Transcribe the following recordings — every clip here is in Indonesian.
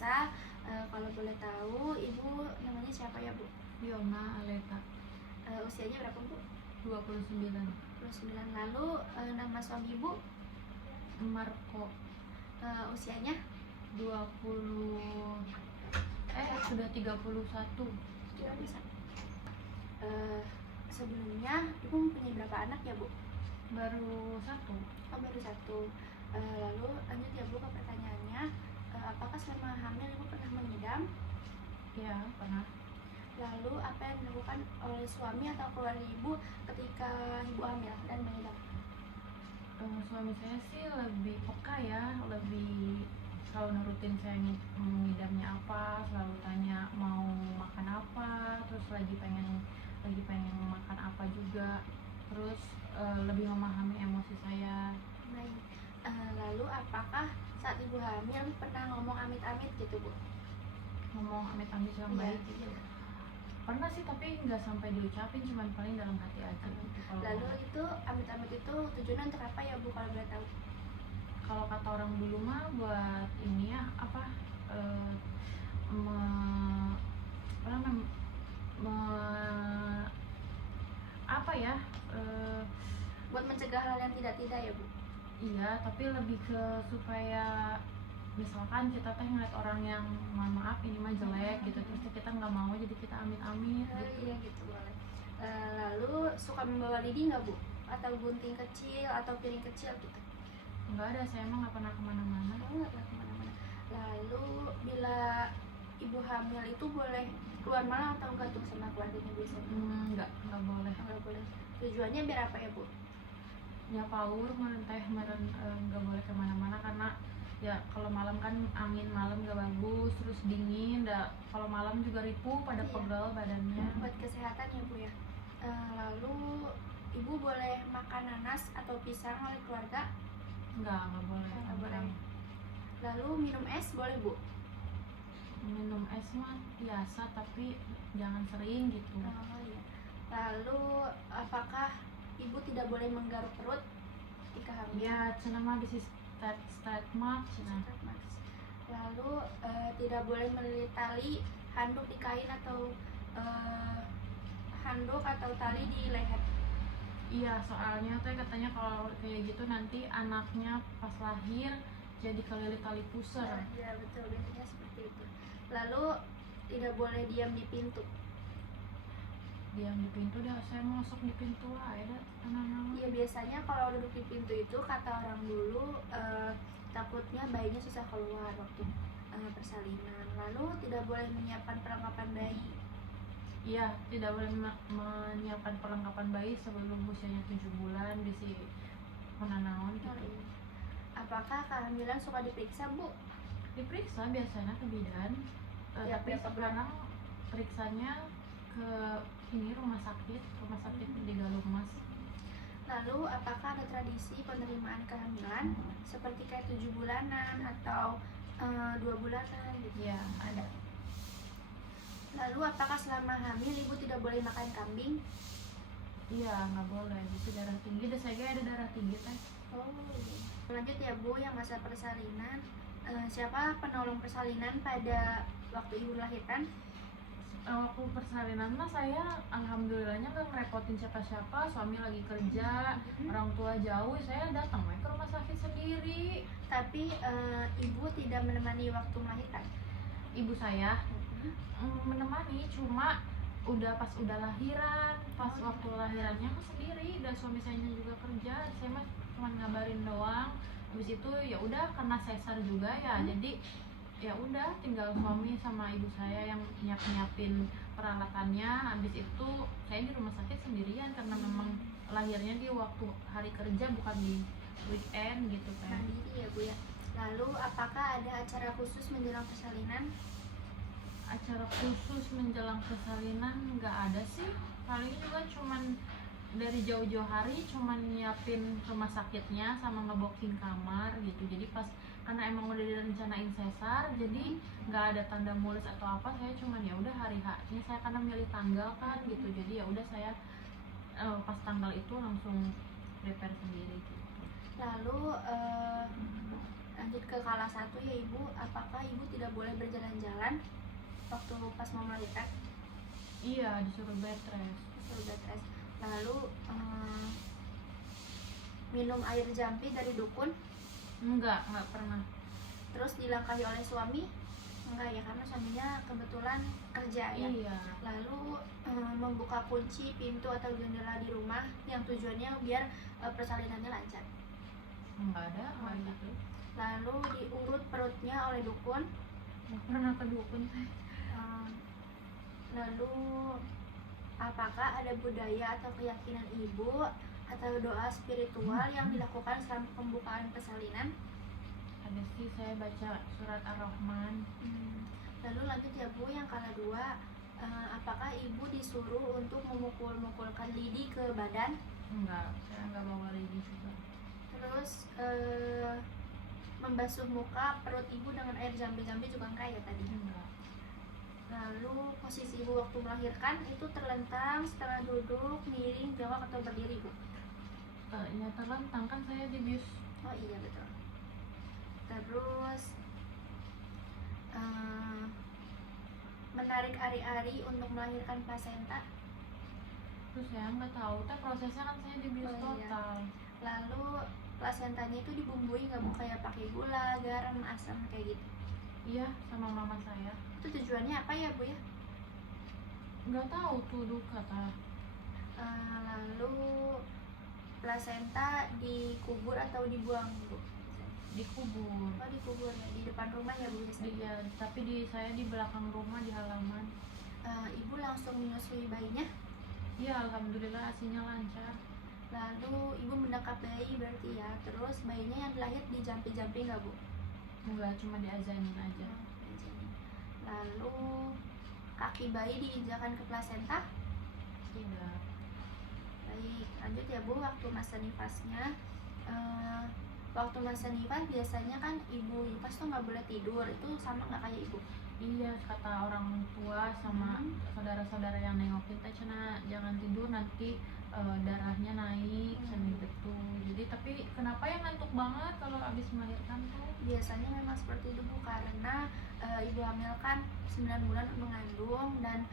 biasa. Kalau boleh tahu, Ibu namanya siapa ya, Bu? Yona Aleta. Usianya berapa, Bu? 29. 29. Lalu nama suami Ibu? Marco. Usianya? sudah 31. Sebelumnya Ibu mempunyai berapa anak ya, Bu? Baru 1. Oh, baru 1. Lalu lanjut ya, Bu, ke pertanyaannya. Apakah selama hamil Ibu pernah mengidam? Ya, pernah. Lalu apa yang dilakukan oleh suami atau keluarga Ibu ketika Ibu hamil dan mengidam? Suami saya sih lebih peka ya, lebih selalu nurutin saya mengidamnya apa, selalu tanya mau makan apa, terus lagi pengen makan apa juga, terus lebih memahami emosi saya. Baik. Lalu apakah saat Ibu hamil pernah ngomong amit-amit gitu, Bu? Ngomong amit-amit yang Iya. baik gitu. Pernah sih, tapi nggak sampai diucapin, cuman paling dalam hati aja gitu. Lalu itu amit-amit itu tujuannya untuk apa ya, Bu, kalau boleh tahu? Kalau kata orang dulu mah buat ini ya, apa apa ya, Buat mencegah hal yang tidak-tidak ya, Bu? iya, tapi lebih ke supaya misalkan kita teh ngeliat orang yang mohon maaf ini mah jelek gitu, terus kita nggak mau, jadi kita amit-amit gitu. Iya gitu, boleh. Lalu suka membawa lidi nggak, Bu? Atau gunting kecil atau piring kecil gitu? Nggak ada, saya emang nggak pernah kemana-mana. Nggak pernah kemana-mana. Lalu bila Ibu hamil itu boleh keluar malam atau enggak tuh sama keluarganya biasanya? Nggak boleh. Nggak boleh. Tujuannya biar apa ya, Bu? Ya paur meren nggak boleh kemana-mana, karena ya kalau malam kan angin malam gak bagus, terus dingin, kalau malam juga ripuh pada Iya. pegel badannya. Buat kesehatan ya, Bu ya. Lalu Ibu boleh makan nanas atau pisang oleh keluarga? Nggak boleh. Nggak boleh. Lalu minum es boleh, Bu? Minum es mah biasa, tapi jangan sering gitu. Oh iya. Lalu apakah Ibu tidak boleh menggaruk perut ketika hamil? Ya, cenah mah bisi stat mah cenah. Lalu tidak boleh melilit tali handuk di kain atau handuk atau tali di leher. Iya, soalnya teh katanya kalau kayak gitu nanti anaknya pas lahir jadi kelilit tali pusar. Iya betul, biasanya seperti itu. Lalu tidak boleh diam di pintu. Diam di pintu dah, saya masuk di pintu aja dah, tenang. Iya, biasanya kalau duduk di pintu itu kata orang dulu takutnya bayinya susah keluar waktu persalinan. Lalu tidak boleh menyiapkan perlengkapan bayi. Iya, tidak boleh menyiapkan perlengkapan bayi sebelum usianya 7 bulan, bisi menanaon gitu. Apakah kehamilan suka diperiksa, Bu? Diperiksa biasanya ke bidan, tapi sekarang periksanya ke ini rumah sakit di Galungmas. Lalu apakah ada tradisi penerimaan kehamilan seperti kayak 7 bulanan atau 2 bulanan gitu? Ya, ada. Lalu apakah selama hamil Ibu tidak boleh makan kambing? Iya, nggak boleh. Bisa darah tinggi, saya ada darah tinggi teh. Oh iya. Lanjut ya, Bu, yang masa persalinan. Siapa penolong persalinan pada waktu Ibu melahirkan? Waktu persalinan mah saya alhamdulillahnya nggak ngerepotin siapa-siapa, suami lagi kerja, orang tua jauh, saya datang ke rumah sakit sendiri. Tapi Ibu tidak menemani waktu melahirkan? Ibu saya menemani, cuma pas udah lahiran, waktu lahirannya mah sendiri, dan suami saya juga kerja, saya mah cuma ngabarin doang. Habis itu ya udah, karena sesar juga ya, jadi ya udah tinggal suami sama ibu saya yang nyiapin peralatannya. Habis itu saya di rumah sakit sendirian karena memang lahirnya di waktu hari kerja, bukan di weekend gitu kan. Mandiri ya, Bu ya. Lalu apakah ada acara khusus menjelang persalinan? Acara khusus menjelang persalinan nggak ada sih, paling juga cuman dari jauh-jauh hari cuman nyiapin rumah sakitnya sama ngebooking kamar gitu. Jadi pas karena emang udah direncanain sesar, jadi nggak ada tanda mulus atau apa, saya cuman ya udah hari H-nya saya karena milih tanggal kan gitu, jadi ya udah saya pas tanggal itu langsung prepare sendiri gitu. Lalu Lanjut ke kala satu ya ibu, apakah ibu tidak boleh berjalan-jalan waktu pas mau melahirkan? Iya, disuruh bed rest. Disuruh bed rest. Lalu minum air jampi dari dukun? Enggak pernah. Terus dilangkahi oleh suami? Enggak ya, karena suaminya kebetulan kerja ya. Iya. Lalu membuka kunci pintu atau jendela di rumah yang tujuannya biar persalinannya lancar? Enggak ada, enggak gitu. Lalu diurut perutnya oleh dukun? Enggak pernah ke dukun saya. Lalu apakah ada budaya atau keyakinan ibu atau doa spiritual yang dilakukan selama pembukaan persalinan? Ada sih, saya baca surat Ar-Rahman. Lalu lanjut ya Bu, yang kala dua, apakah ibu disuruh untuk memukul-mukulkan lidi ke badan? Enggak, saya enggak bawa lidi juga. Terus membasuh muka, perut ibu dengan air jambi-jambi juga enggak ya tadi? Enggak. Lalu posisi ibu waktu melahirkan itu terlentang, setengah duduk, miring, jongkok atau berdiri Bu? Ya terlentang, kan saya dibius. Oh iya betul. Terus menarik ari-ari untuk melahirkan plasenta? Terus saya nggak tahu, prosesnya kan saya dibius total. Lalu plasentanya itu dibumbui nggak Bu, kayak pakai gula, garam, asam kayak gitu? Iya, sama mama saya. Itu tujuannya apa ya Bu ya? Nggak tahu tuh kata. Lalu plasenta dikubur atau dibuang Bu? Dikubur. Oh dikubur ya, di depan rumah ya Bu ya? Iya, tapi saya di belakang rumah di halaman. Ibu langsung menyusui bayinya? Iya, alhamdulillah asinya lancar. Lalu ibu mendekap bayi berarti ya, terus bayinya yang lahir dijampi-jampi nggak Bu? Enggak, cuma diazanin aja. Lalu kaki bayi diinjakan ke plasenta? Tidak. Baik, lanjut ya Bu, waktu masa nifasnya. Waktu masa nifas biasanya kan ibu nifas tuh nggak boleh tidur, itu sama nggak kayak ibu? Iya, kata orang tua sama saudara-saudara yang nengokin teh cenah jangan tidur nanti darahnya naik seni betul. Jadi tapi kenapa ya ngantuk banget kalau habis melahirkan tuh? Biasanya memang seperti itu Bu, karena ibu hamil kan 9 bulan mengandung dan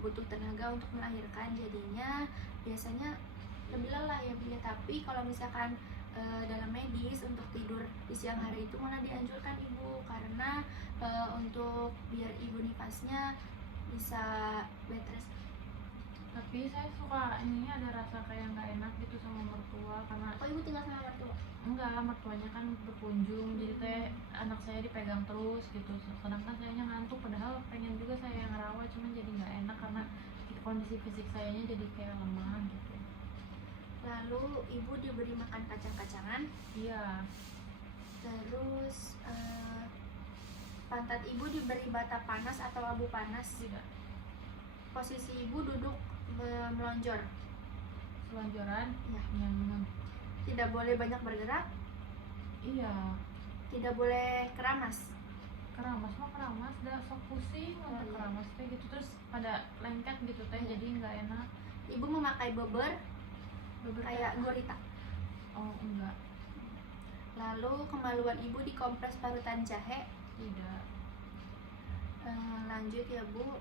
butuh tenaga untuk melahirkan, jadinya biasanya lebih lelah ya Bu ya. Tapi kalau misalkan dalam medis untuk tidur di siang hari itu malah dianjurkan ibu, karena untuk biar ibu nifasnya bisa bed rest. Tapi saya suka ini ada rasa kayak nggak enak gitu sama mertua karena ibu tinggal sama mertua? Enggak, mertuanya kan berkunjung jadi teh anak saya dipegang terus gitu, sedangkan sayanya ngantuk padahal pengen juga saya yang ngerawat, cuman jadi nggak enak karena kondisi fisik sayanya jadi kayak lemah gitu. Lalu ibu diberi makan kacang-kacangan? Iya. Terus pantat ibu diberi bata panas atau abu panas? Tidak. Posisi ibu duduk melonjor? Selonjoran? Ya. Yang tidak boleh banyak bergerak? Iya. Tidak boleh keramas? Keramas mah keramas, dah sok pusing untuk keramas teh gitu, terus pada lengket gitu teh jadi nggak enak. Ibu memakai beber kayak gurita? Oh enggak. Lalu kemaluan ibu dikompres parutan jahe? Tidak. Lanjut ya Bu,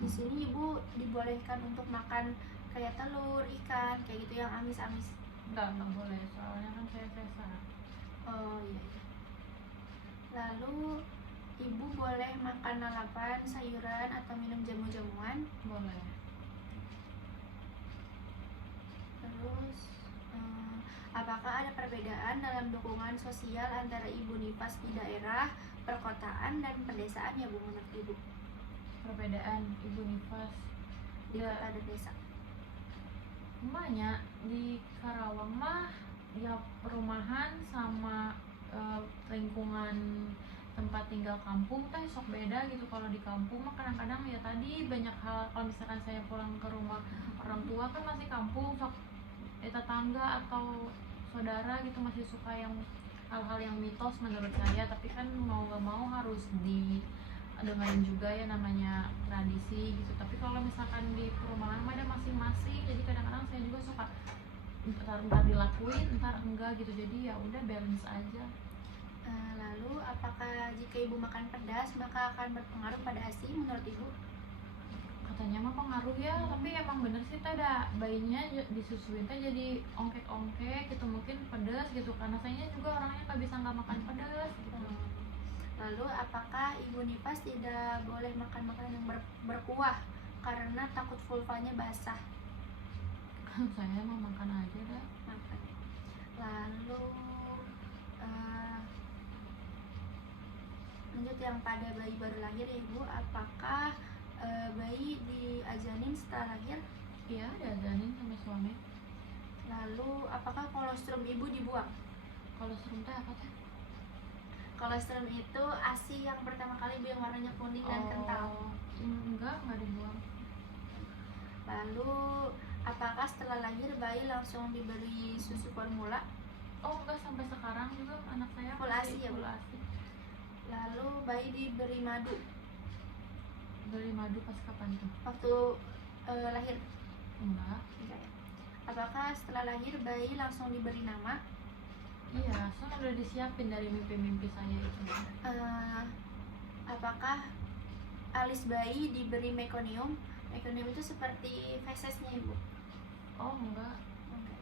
di sini ibu dibolehkan untuk makan kayak telur, ikan, kayak gitu yang amis-amis? Enggak boleh, soalnya kan saya sesar. Oh iya. Lalu ibu boleh makan lalapan, sayuran, atau minum jamu-jamuan? Boleh. Terus apakah ada perbedaan dalam dukungan sosial antara ibu nifas di daerah perkotaan dan pedesaan ya Bu, menurut ibu? Perbedaan ibu nifas di kota dan desa? Banyak. Di Karawang mah ya perumahan sama lingkungan tempat tinggal kampung teh sok beda gitu. Kalau di kampung mah kadang-kadang ya tadi banyak hal, kalau misalkan saya pulang ke rumah orang tua kan masih kampung, sok tetangga atau saudara gitu masih suka yang hal-hal yang mitos menurut saya, tapi kan mau gak mau harus dengerin juga ya namanya tradisi gitu. Tapi kalau misalkan di perumahan mah ada masing-masing, jadi kadang-kadang saya juga suka ntar dilakuin ntar enggak gitu, jadi ya udah balance aja. Lalu apakah jika ibu makan pedas maka akan berpengaruh pada ASI menurut ibu? Katanya mah pengaruh ya, tapi emang bener sih teh ada bayinya disusuin teh jadi ongkek-ongkek gitu, mungkin pedas gitu karena saya juga orangnya nggak bisa nggak makan pedas gitu. Lalu apakah ibu Nipas tidak boleh makan makanan yang berkuah karena takut vulvanya basah? Saya mau makan aja dah. Makan. Lalu lanjut yang pada bayi baru lahir ya ibu, apakah bayi diajanin setelah lahir? Iya, diajanin sama suami. Lalu apakah kolostrum ibu dibuang? Kolostrum teh apa teh? Kolostrum itu ASI yang pertama kali ibu yang warnanya kuning dan kental. Enggak dibuang. Lalu apakah setelah lahir bayi langsung diberi susu formula? Oh enggak, sampai sekarang juga anak saya Full ASI ya, Bu? full ASI. Lalu bayi diberi madu Beri madu pas kapan tuh? waktu lahir? Enggak. Enggak ya. Apakah setelah lahir bayi langsung diberi nama? Iya, soalnya udah disiapin dari mimpi-mimpi saya itu. Apakah alis bayi diberi mekonium? Mekonium itu seperti fesesnya ibu. Oh enggak. Enggak.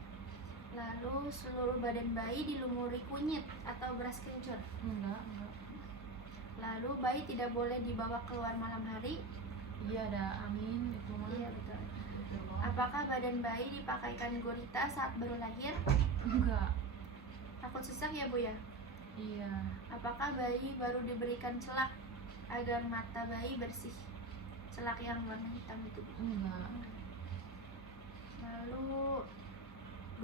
Lalu seluruh badan bayi dilumuri kunyit atau beras kencur? Enggak. Lalu bayi tidak boleh dibawa keluar malam hari? Iya, ada angin itu mah. Iya betul. Gitu. Apakah badan bayi dipakaikan gurita saat baru lahir? Enggak. Takut sesak ya bu ya? Iya. Apakah bayi baru diberikan celak agar mata bayi bersih? Celak yang warna hitam itu. Enggak. Lalu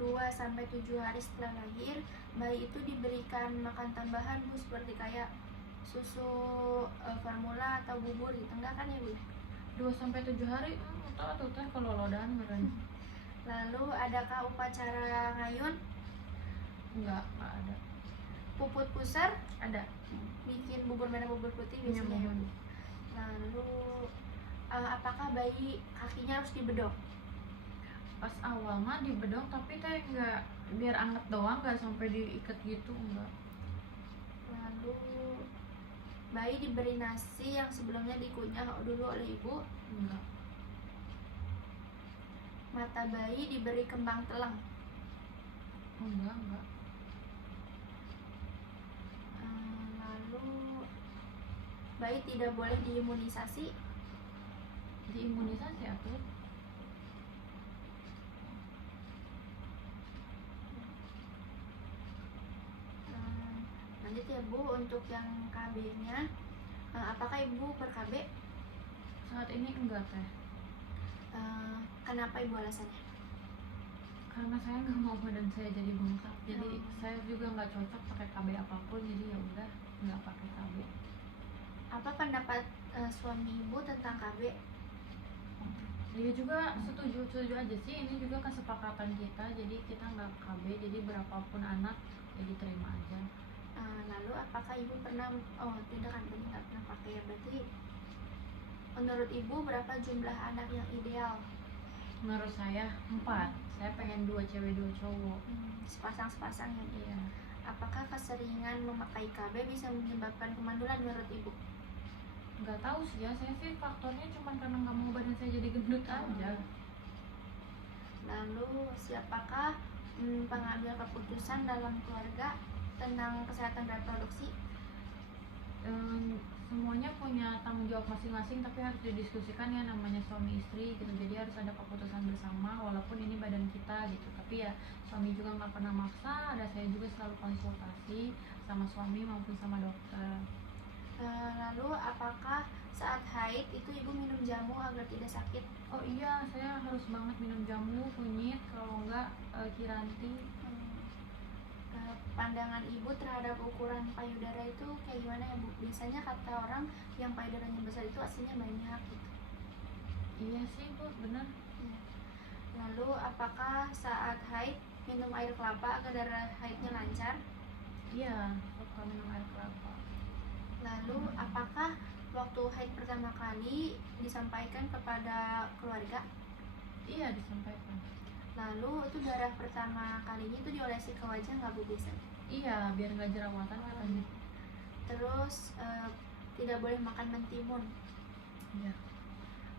2-7 hari setelah lahir bayi itu diberikan makan tambahan bu, seperti kayak susu formula atau bubur gitu, enggak kan ya bu? 2-7 hari tahu tuh teh kalau lodan meren. Lalu adakah upacara ngayun? Enggak ada. Puput pusar? Ada. Bikin bubur merah bubur putih biasanya ya, Bu. Lalu apakah bayi kakinya harus dibedong? Pas awal mah dibedong tapi teh enggak, biar anget doang, enggak sampai diikat gitu, enggak. Lalu bayi diberi nasi yang sebelumnya dikunyah dulu oleh ibu? Enggak. Mata bayi diberi kembang telang? Enggak. Lalu bayi tidak boleh diimunisasi? Diimunisasi aku. Lanjut ya bu, untuk yang KB-nya, apakah ibu ber-KB? Saat ini enggak teh. Kenapa ibu alasannya? Karena saya nggak mau badan saya jadi bengkak, jadi saya juga nggak cocok pakai KB apapun, jadi ya udah nggak pakai KB. Apa pendapat suami ibu tentang KB? Dia juga setuju aja sih, ini juga kesepakatan kita, jadi kita nggak KB, jadi berapapun anak jadi terima aja. Lalu apakah ibu pernah, tidak kan, tadi nggak pernah pakai ya, berarti menurut ibu berapa jumlah anak yang ideal? Menurut saya 4, saya pengen 2 cewek 2 cowok. Sepasang ya. Iya. Apakah keseringan memakai KB bisa menyebabkan kemandulan menurut ibu? Nggak tahu sih ya, saya sih faktornya cuma karena nggak mau badan saya jadi gendut aja. Lalu siapakah pengambil keputusan dalam keluarga tentang kesehatan reproduksi? Semuanya punya tanggung jawab masing-masing, tapi harus didiskusikan ya, namanya suami istri gitu, jadi harus ada keputusan bersama walaupun ini badan kita gitu. Tapi ya suami juga nggak pernah maksa, ada saya juga selalu konsultasi sama suami maupun sama dokter. Lalu apakah saat haid itu ibu minum jamu agar tidak sakit? Oh iya, saya harus banget minum jamu, kunyit, kalau enggak kiranti. Pandangan ibu terhadap ukuran payudara itu kayak gimana ya bu? Biasanya kata orang yang payudaranya besar itu aslinya banyak gitu. Iya sih bu, benar. Ya. Lalu apakah saat haid minum air kelapa agar darah haidnya lancar? Iya, suka minum air kelapa. Lalu apakah waktu haid pertama kali disampaikan kepada keluarga? Iya, disampaikan. Lalu itu darah pertama kalinya itu diolesi ke wajah nggak bu biasanya? Iya, biar nggak jerawatan katanya. Terus tidak boleh makan mentimun. Iya.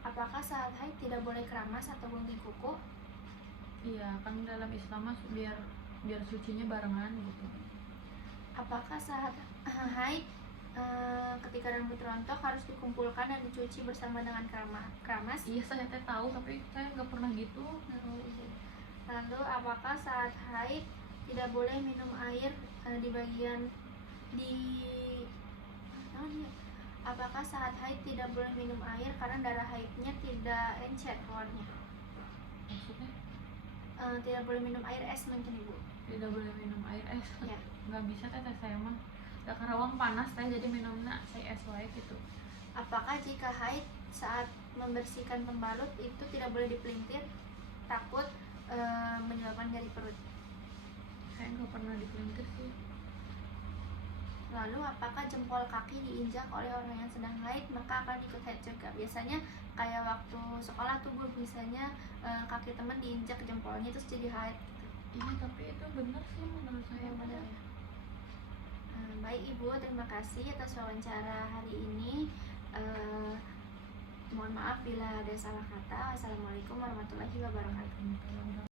Apakah saat haid tidak boleh keramas atau gunting kuku? Iya, kan dalam Islam mas biar sucinya barengan gitu. Apakah saat haid ketika rambut rontok harus dikumpulkan dan dicuci bersama dengan keramas? Iya, saya teh tahu tapi saya nggak pernah gitu. Lalu apakah saat haid tidak boleh minum air di bagian di apakah saat haid tidak boleh minum air karena darah haidnya tidak encer keluarnya? Maksudnya Tidak boleh minum air es mungkin ibu. tidak boleh minum air es. Ya. Nggak bisa teh saya mah. Da karawang panas teh jadi minumna saya es wae gitu. Apakah jika haid saat membersihkan pembalut itu tidak boleh dipelintir, takut menyebabkan nyeri perut? Saya nggak pernah dipelintir sih. Lalu apakah jempol kaki diinjak oleh orang yang sedang haid maka akan ikut haid juga? Biasanya kayak waktu sekolah tuh bu, misalnya kaki teman diinjak jempolnya terus jadi haid gitu. Iya, tapi itu benar sih menurut saya. Benar ya. Baik ibu, terima kasih atas wawancara hari ini. Mohon maaf bila ada salah kata. Assalamualaikum warahmatullahi wabarakatuh.